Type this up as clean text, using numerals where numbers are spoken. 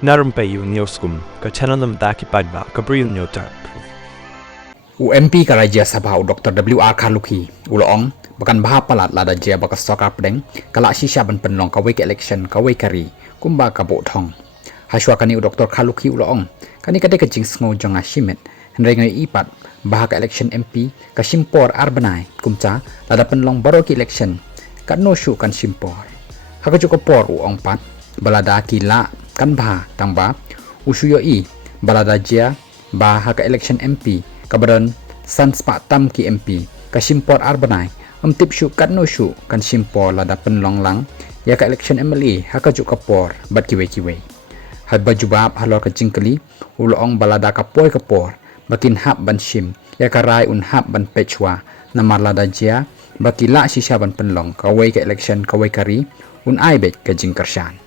narum pe yu nioskum ka chananam daki padba ka bril nyotar UMP ka Rajya Sabha Dr. W.R. Khaluki ulong bakan baha palat lada jia baka sokar pedeng kala shisha ban penlong ka wake election ka wake kari kumba ka bo thong haswa kani Dr. Khaluki ulong kani kade ka jing sngo jonga shimet henry ngai ipat baha ka election MP ka simpor arbanai kumcha lada penlong baro ki election ka no shu kan simpor haka joko por uong pat balada kila kan baha tangba usuyo i balada jia baha ka election MP kabaran sanspa tam ki MP ka simpor arbanai tip shu kan no shu kan simpor lada penlong lang ya ka election MLA haka juk kapor bat kiwe had bajubab halor ka jingkali ulong balada kapoy kapor bakin hab ban shim ya ka rai un hab ban pechwa namar lada jia bakila shisha ban penlong ka wei ka election ka wei kari un ai bet ka jingkarshan